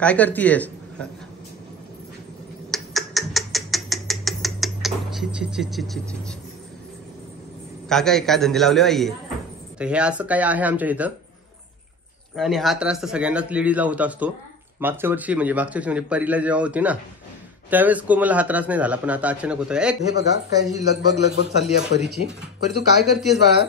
काय करतीयस? काय धंदे लावले बाई? तर हे असं काय आहे आमच्या इथं, आणि हा त्रास तर सगळ्यांनाच लेडीजला होत असतो. मागच्या वर्षी म्हणजे परीला जेव्हा होती ना त्यावेळेस कोमलला हा त्रास नाही झाला, पण आता अचानक होतोय. हे बघा काय ही लगबग चालली आहे परीची. परी तू काय करतेस बाळा?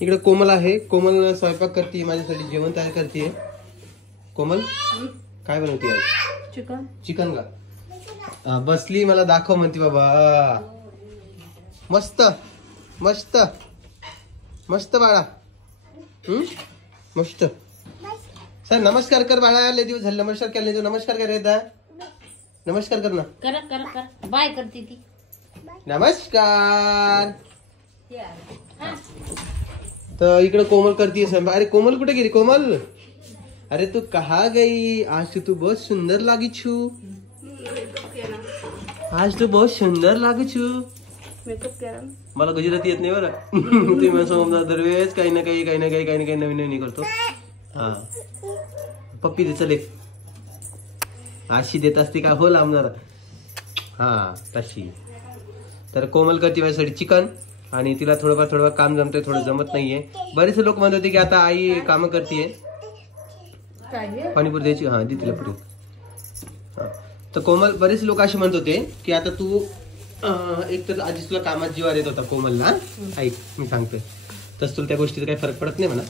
इकडे कोमल आहे, कोमल स्वयंपाक करते, माझ्यासाठी जेवण तयार करते. कोमल काय बनवते आज? चिकन का? बसली मला दाखव म्हणते बाबा. मस्त मस्त मस्त बाळा. मस्त. सर नमस्कार कर बाळा, लय दिवस झाले नमस्कार केले तू. नमस्कार कर येता, नमस्कार कर ना. कर बाय करते ती. नमस्कार. तर इकडे कोमल करते. अरे कोमल कुठे गेली? कोमल अरे तू कहा गई? आज तू बहुत सुंदर लागी छू. आज तू बहुत सुंदर लागी छू. मला गुजराती येत नाही बरं. तुम्ही मला दरवेळेस काही ना काही नवीन करतो. हा पप्पी दे चले. अशी देत असते का? हो लांबणार. हा तशी. तर कोमल करते माझ्यासाठी चिकन, आणि तिला थोडंफार काम जमतंय, थोडं जमत नाहीये. बरेचसे लोक म्हणत होते की आता आई काम करतेय. पाणीपुरी द्यायची. हा दे तिला पुढे. तर कोमल, बरेच लोक असे म्हणत होते की आता तू एक तर आधीच तुला कामात जीवार येत होता कोमलला. ऐक मी सांगतोय तस तुला त्या गोष्टीचा काही फरक पडत नाही म्हणा.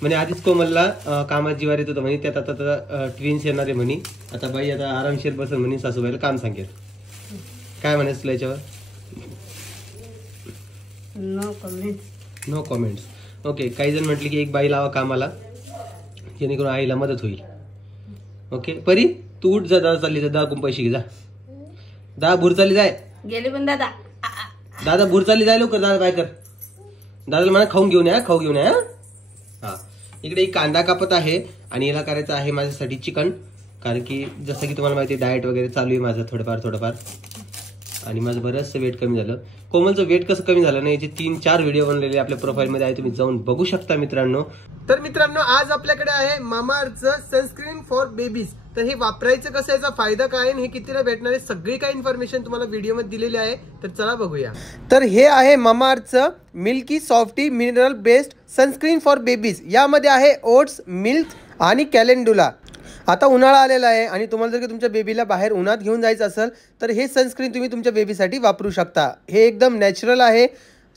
म्हणजे आधीच कोमलला कामात जीवार येत होतं म्हणे. त्यात आता ट्विन्स येणार आहे म्हणे. आता बाई आता आरामशीर बसन म्हणे, सासूबाईला काम सांगेल. काय म्हणायचं तुला याच्यावर? No comments. ओके. काही जण म्हटले की एक बाई लावा कामाला, जेणेकरून आईला मदत होईल. ओके परी तू उठ जा. दादा चालली, दादा कुंप पैसे घे जा. दादा भूर चालली जाय. गेले पण दादा भूर चालली जाय लवकर. दादा बाय कर. दादाला म्हणा खाऊन घेऊन या, खाऊ घेऊन या. हा इकडे एक कांदा कापत आहे, आणि याला करायचं आहे माझ्यासाठी चिकन. कारण की जसं की तुम्हाला माहिती आहे डाएट वगैरे चालू आहे माझं थोडंफार, आणि माझं बरंचसं वेट कमी झालं. कोमलचं वेट कसं कमी झालं नाही याचे 3-4 व्हिडिओ बनलेले आपल्या प्रोफाईलमध्ये आहे, तुम्ही जाऊन बघू शकता मित्रांनो. तर मित्रांनो आज आपल्याकडे आहे मामाअर्थचं सनस्क्रीन फॉर बेबीज. तर हे वापरायचं कसं, याचा फायदा काय, हे कितीला भेटणार आहे, सगळी काही इन्फॉर्मेशन तुम्हाला व्हिडिओमध्ये दिलेली आहे. तर चला बघूया. तर हे आहे मामाअर्थचं milky softy mineral based sunscreen for babies. यामध्ये आहे ओट्स, मिल्क आणि कॅलेंडुला. आता उन्हाळा आलेला आहे, आणि तुम्हाला जर का तुमच्या बेबीला बाहेर उन्हात घेऊन जायचं असेल तर हे सनस्क्रीन तुम्ही तुमच्या बेबीसाठी वापरू शकता. हे एकदम नॅचरल आहे,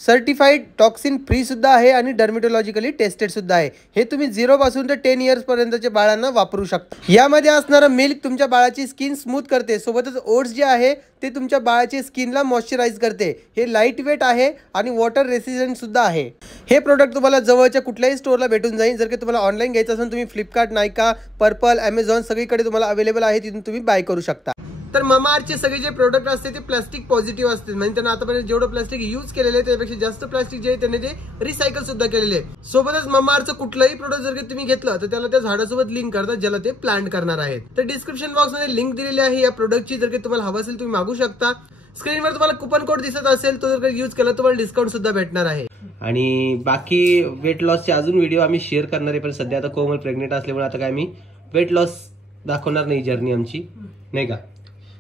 सर्टिफाईड टॉक्सिन फ्री सुद्धा आहे, आणि डर्मेटोलॉजिकली टेस्टेड सुद्धा आहे. हे तुम्ही 0 पासून तर 10 इयर्स पर्यंतच्या बाळांना वापरू शकता. यामध्ये असणारं मिल्क तुमच्या बाळाची स्किन स्मूथ करते, सोबतच ओट्स जे आहे ते तुमच्या बाळाची स्किनला मॉइश्चराइज करते. हे लाईट वेट आहे आणि वॉटर रेसिस्टंट सुद्धा आहे. हे प्रोडक्ट तुम्हाला जवळच्या कुठल्याही स्टोअरला भेटून जाईल. जर का तुम्हाला ऑनलाईन घ्यायचं असेल तुम्ही फ्लिपकार्ट, नायका, पर्पल, ॲमेझॉन सगळीकडे तुम्हाला अवेलेबल आहे, तिथून तुम्ही बाय करू शकता. तर मामाअर्थचे सगळे जे प्रोडक्ट असते ते प्लास्टिक पॉझिटिव्ह असते, म्हणजे त्यांना आतापर्यंत जेवढं प्लास्टिक यूज केलेले आहे त्यापेक्षा जास्त प्लास्टिक जे आहे त्यांनी ते रिसायकल सुद्धा केलेले आहे. सोबतच मामाअर्थचं कुठलंही प्रोडक्ट जर तुम्ही घेतलं तर त्याला त्या झाडासोबत लिंक करतात ज्याला ते प्लांट करणार आहेत. तर डिस्क्रिप्शन बॉक्समध्ये लिंक दिलेली आहे या प्रोडक्टची. जर का तुम्हाला हवं असेल तुम्ही मागू शकता. स्क्रीनवर तुम्हाला कुपन कोड दिसत असेल तो जर का यूज केला तुम्हाला डिस्काउंट सुद्धा भेटणार आहे. आणि बाकी वेट लॉसचे अजून व्हिडिओ आम्ही शेअर करणार आहे, पण सध्या आता कोमल प्रेग्नेंट असल्यामुळे आता काय मी वेट लॉस दाखवणार नाही जर्नी आमची, नाही का.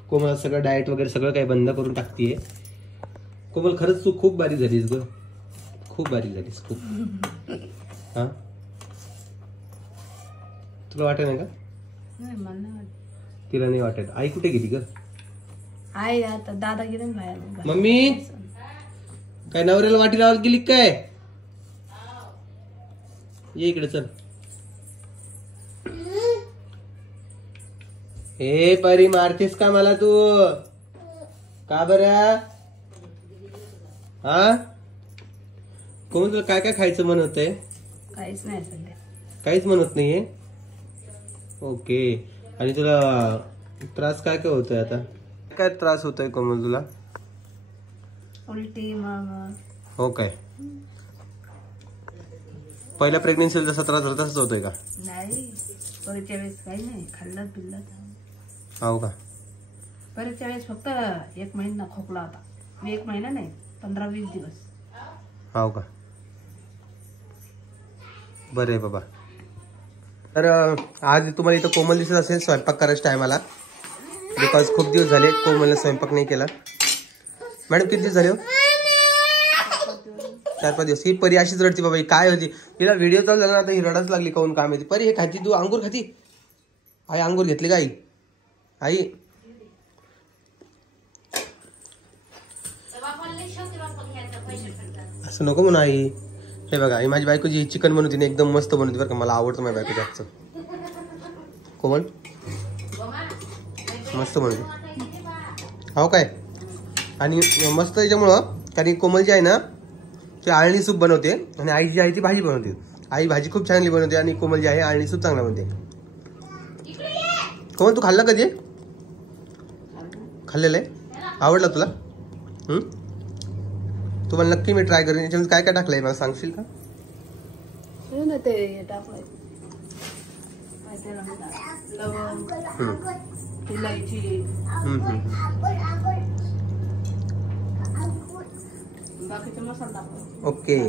कोमल सगळं डाएट वगैरे सगळं काही बंद करून टाकतीये. कोमल खरंच तू खूप बारीक झालीस ग, खूप बारीक झालीस खूप. हा तुला वाटत नाही का? तिला नाही वाटत. आई कुठे गेली ग? आई आता दादा गेले बाहेर. मम्मी काय नवऱ्याला वाटी लावायला गेली काय? ये इकडे चल. हे परी मारतेस का मला तू? का बरं? हा कोण तुला काय काय खायचं म्हणत आहे? काहीच नाही सध्या. काहीच म्हणत नाहीये. ओके. आणि तुला त्रास काय काय होतोय आता? काय त्रास होतोय कोमल तुला? उलटी मग. हो काय? पहिल्या प्रेग्नेन्सीला जसा त्रास झाला तसाच होतोय का? नाही परतच्या वेळेस काही नाही, खाल्लं पिल्लं. हो का? परतच्या वेळेस फक्त 1 महिना खोकला होता. 1 महिना नाही 15-20 दिवस. हो का? बरं आहे बाबा. तर आज तुम्हाला इथं कोमल दिसत असेल स्वयंपाक करायच्या टायमाला, बिकॉज खूप दिवस झाले कोमलने स्वयंपाक नाही केला. मॅडम किती दिवस झाले हो? 4-5 दिवस. ही परी अशीच रडती बाबा. ही काय होती, हिला व्हिडिओ चालू झाला ना आता ही रडच लागली. काऊन काम येते परी? हे खाती तू? अंगूर खाती? आई अंगूर घेतले का आई? आई असं नको म्हणून आई. हे बघा ही माझी बायको जी चिकन बनवते ना एकदम मस्त बनवते बरं का. मला आवडतं माझ्या बायको जास्त. कोमल मस्त बनवते हो काय. आणि मस्त त्याच्यामुळं कारण कोमल जी आहे ना ती आळणी सूप बनवते आणि आई जी आहे ती भाजी बनवते. आई भाजी खूप चांगली बनवते आणि कोमल जी आहे आळणी सूप चांगला बनवते. कोमल तू खाल्ला कधी? खाल्लेलं आहे? आवडला तुला? तुम्हाला नक्की मी ट्राय करेन. याच्यामध्ये काय काय टाकलंय मला सांगशील का? ते टाकलंय लवंग, इलायची, बाकीचे मसाला टाकला. Okay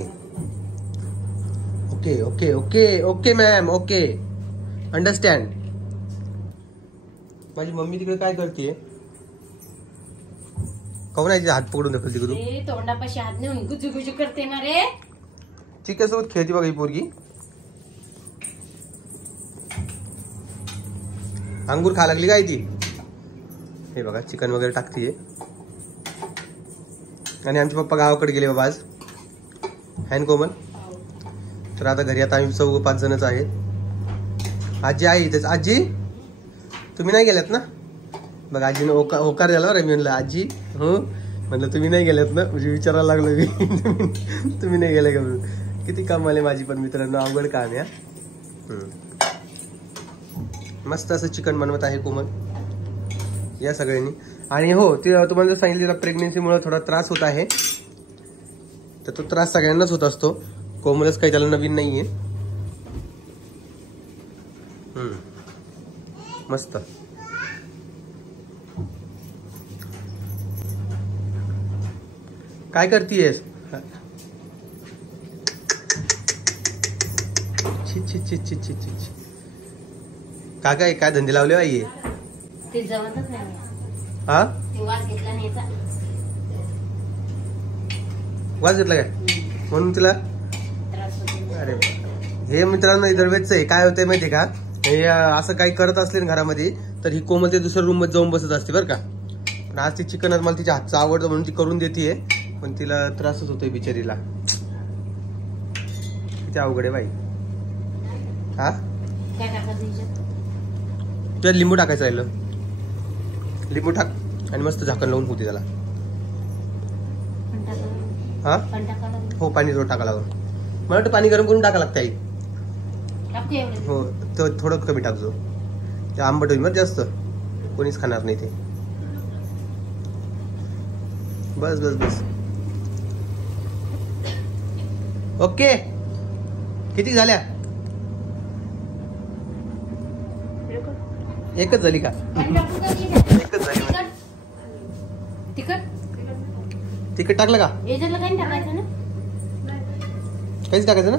okay okay okay okay ma'am okay understand. माझी मम्मी तिकडे काय करते? काऊन आहे हात पकडून दाखल तिकडून? तोंडापाशी हात नेऊन गुजू गुजू करते ना रे. चिकन सोबत खेळते बघा ही पोरगी. अंगूर खा लागली काय ती? हे बघा चिकन वगैरे टाकतीये. आणि आमचे पप्पा गावाकडे गेले बाबा आज. हॅन कोमल. तर आता घरी आता आम्ही 4-5 जणच आहेत. आजी आहे इथेच. आजी तुम्ही नाही गेल्यात ना? बघ आजीने होकार द्याला बरं. मी म्हणलं आजी हो म्हणलं तुम्ही नाही गेल्यात ना, म्हणजे विचारायला लागलो मी तुम्ही नाही गेले का म्हणून. किती कमाल आहे माझी पण मित्रांनो. अवघड काम आहे. मस्त असं चिकन बनवत आहे कोमल या सगळ्यांनी. आणि हो ते तुम्हाला जर सांगितलं तिला प्रेग्नेन्सीमुळे थोडा त्रास होत आहे. तर तो त्रास सगळ्यांनाच होत असतो. कोमलच काही त्याला नवीन नाहीये. मस्त. काय करतीयस? काय काय धंदे लावले बाई? ते जमतच नाही. हा ते वास घेतला नाही याचा. वास घेतला काय म्हणून तुला त्रास होतो. अरे हे मित्रांनो दरवेळच आहे. काय होतंय माहितीये का, हे असं काही करत असले ना घरामध्ये तर ही कोमल ते दुसऱ्या रूम मध्ये जाऊन बसत असते बरं का. पण आज ती चिकन मला तिच्या हातचं आवडतं म्हणून ती करून देतीये. पण तिला त्रासच होतोय बिचारीला. किती अवघड आहे बाई. हा काय टाकायचं? तुझ्यात लिंबू टाकायचं राहिलं. लिंबू टाक आणि मस्त झाकण लावून होते त्याला. हा हो पाणी थोडं टाका लागून. मला वाटतं पाणी गरम करून टाका लागतं आई. हो तर थोडं कमी टाकतो. ते आंबट होईल मग जास्त. कोणीच खाणार नाही ते. बस बस बस ओके. किती झाल्या? एकच झाली का? एकच झाली. तिखट टाकलं का? काहीच टाकायचं ना.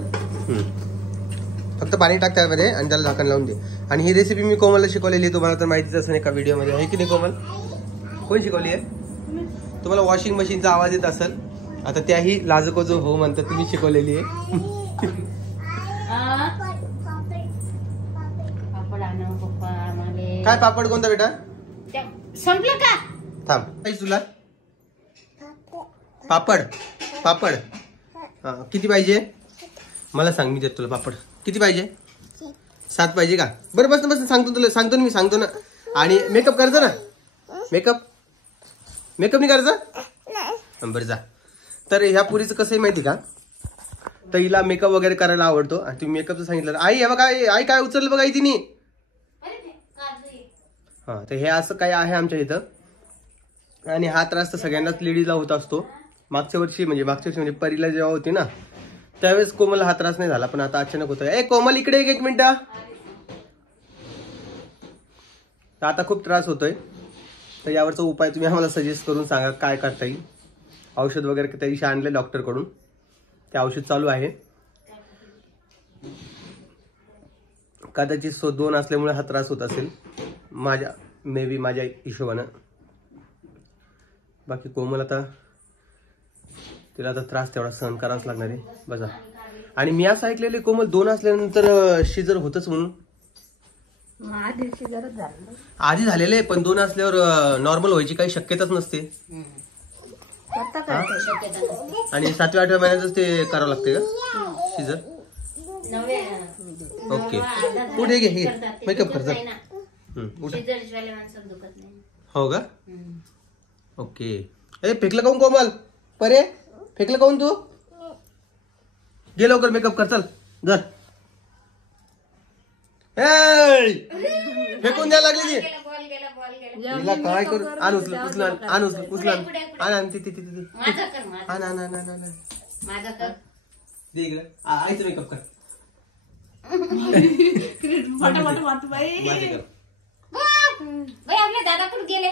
फक्त पाणी टाक त्यामध्ये आणि त्याला झाकण लावून दे. आणि ही रेसिपी मी कोमलला शिकवलेली आहे. तुम्हाला तर माहितीच असेल एका व्हिडिओमध्ये आहे की नाही कोमल? कोण शिकवली आहे? तुम्हाला वॉशिंग मशीनचा आवाज येत असेल. आता त्याही लाजको जो हो म्हणतात तुम्ही शिकवलेली आहे. काय पापड कोणता बेटा? संपलं का? थांब काही तुला पापड. पापड किती पाहिजे मला सांग. मी देतो तुला पापड. किती पाहिजे? 7 पाहिजे का? बरं बस बस सांगतो तुला. सांगतो ना मी सांगतो ना. आणि मेकअप करायचं ना? मेकअप नाही करायचं? बरं जा. तर ह्या पुरीचं कसं आहे माहिती का, तर हिला मेकअप वगैरे करायला आवडतो. आणि तुम्ही मेकअपचं सांगितलं आई हे बघा आई काय उचललं बघा तिने. हा तर हे असं काय आहे आमच्या इथं. आणि हा त्रास तर सगळ्यांनाच लेडीजला होत असतो. मागच्या वर्षी म्हणजे परीला जेव्हा होती ना त्यावेळेस कोमलला हा त्रास नाही झाला. पण आता अचानक होतोय. ए कोमल इकडे एक मिनिट. आता खूप त्रास होतोय. तर यावरचा उपाय तुम्ही आम्हाला सजेस्ट करून सांगा काय करता येईल. औषध वगैरे त्या दिवशी आणले डॉक्टरकडून. ते औषध चालू आहे. कदाचित 2 असल्यामुळे हा त्रास होत असेल मे बी माझ्या हिशोबानं. बाकी कोमल आता तिला आता त्रास तेवढा सहन करावाच लागणार आहे. बघा, आणि मी असं ऐकलेलं कोमल 2 असल्यानंतर शिजर होतच म्हणून. आधी झालेलं आहे, पण 2 असल्यावर नॉर्मल व्हायची काही शक्यताच नसते. आणि 7व्या-8व्या महिन्यातच ते करावं लागते का शिजर? ओके, पुढे घे मेकअप कर. हो का? ओके. ए फेकलं काऊन कोमल? परे फेकलं काऊन तू? गे लवकर मेकअप कर, चल घर. फेकून द्यायला लागली ती. तिला काय करू? आण उचलून आईचं मेकअप कर. दादा कुठे गेले?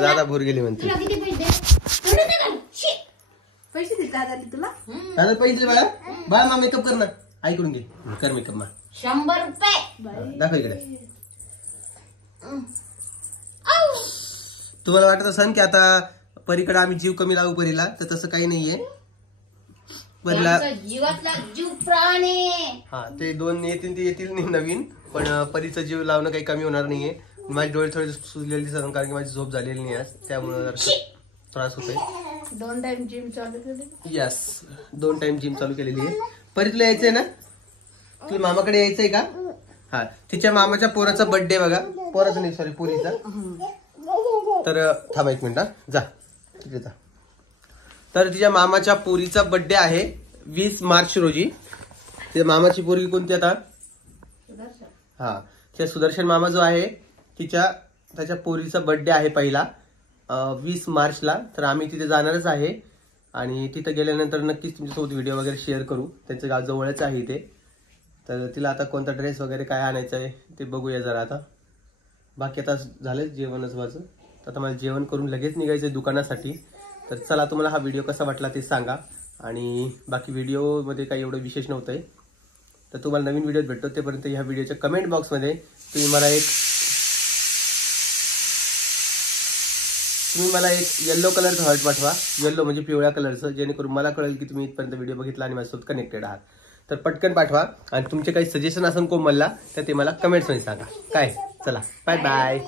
दादा भूर गेले म्हणते. पैसे देत दादा तुला? दादा पैसे बाळा, बाळा मेकअप कर ना. ऐकून घे, कर मेकअप मा. 100 रुपये दाखव इकडे. तुम्हाला वाटत असेल की आता परीकडे आम्ही जीव कमी लावू परीला, तर तसं काही नाहीये. परीला जीवातला जीव प्राणी. हा, ते 2 येतील नवीन, पण परीचा जीव लावणं काही कमी होणार नाहीये. माझे डोळे थोडे सुजलेले दिसत, कारण की माझी झोप झालेली नाही आज, त्यामुळे त्रास होतोय. 2 टाइम जिम चालू केली. यस, 2 टाइम जिम चालू केलेली आहे. परी तुला यायचंय ना? तुला मामाकडे यायचंय का? हा, तिच्या मामाच्या पोराचा बर्थडे बघा. पोराचा नाही, सॉरी, पोरीचा. तर थांबा 1 मिनिट, जा तिथे जा. तर तिच्या मामाच्या पोरीचा बर्थडे आहे 20 मार्च रोजी. तिच्या मामाची पोरगी कोणती आता? हा, त्या सुदर्शन मामा जो आहे त्याच्या पोरीचा बर्थडे आहे पहिला 20 मार्चला. तर आम्ही तिथे जाणारच आहे, आणि तिथे गेल्यानंतर नक्कीच तुमच्यासोबत व्हिडिओ वगैरे शेअर करू. त्यांचं गाव जवळच आहे इथे. तर तिला आता कोणता ड्रेस वगैरे काय आणायचं आहे ते बघूया जरा आता. बाकी आता झालंच जेवणच माझं. आता मला जेवण करून लगेच निघायचं दुकानासाठी. तर चला, तुम्हाला हा व्हिडिओ कसा वाटला ते सांगा. आणि बाकी व्हिडिओमध्ये काही एवढं विशेष नव्हतंय. तर तुम्हाला नवीन व्हिडिओ भेटतो, तेपर्यंत ह्या व्हिडिओच्या कमेंट बॉक्समध्ये तुम्ही मला एक येल्लो कलरचं हार्ट पाठवा. येल्लो म्हणजे पिवळ्या कलरचं, जेणेकरून मला कळेल की तुम्ही इथपर्यंत व्हिडिओ बघितला आणि माझ्यासोबत कनेक्टेड आहात. तर पटकन पाठवा. आणि तुमचे काही सजेशन असेल कोमलला तर ते मला कमेंट्समध्ये सांगा. काय, चला बाय बाय.